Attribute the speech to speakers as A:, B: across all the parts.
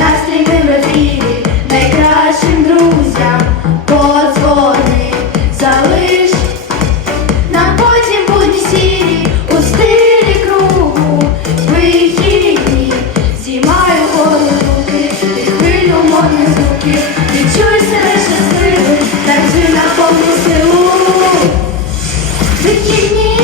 A: настільним ефірі найкращим друзям подзвони, залиш нам потім будні сірі у стилі кругу вихідні, знімаю голі руки, хвилю модні звуки, відчуй себе щасливим, так жив на повну силу. Вихідні.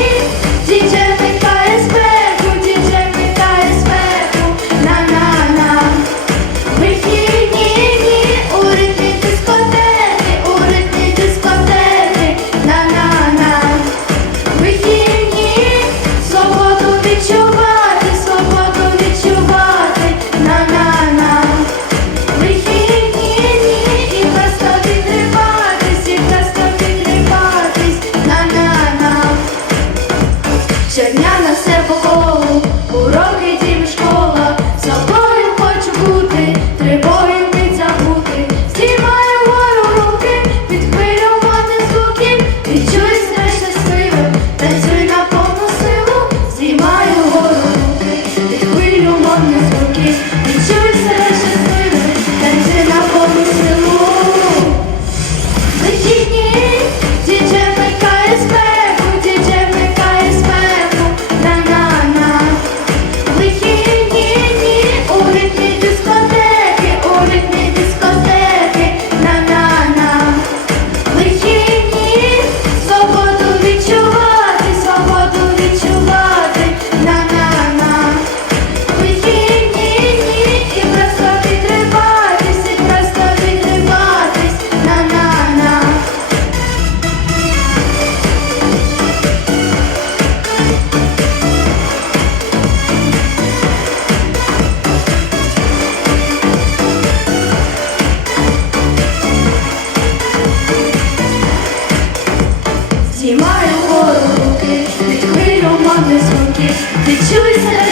A: Знімаю гору руки, від хвилю мами звуки, відчуй себе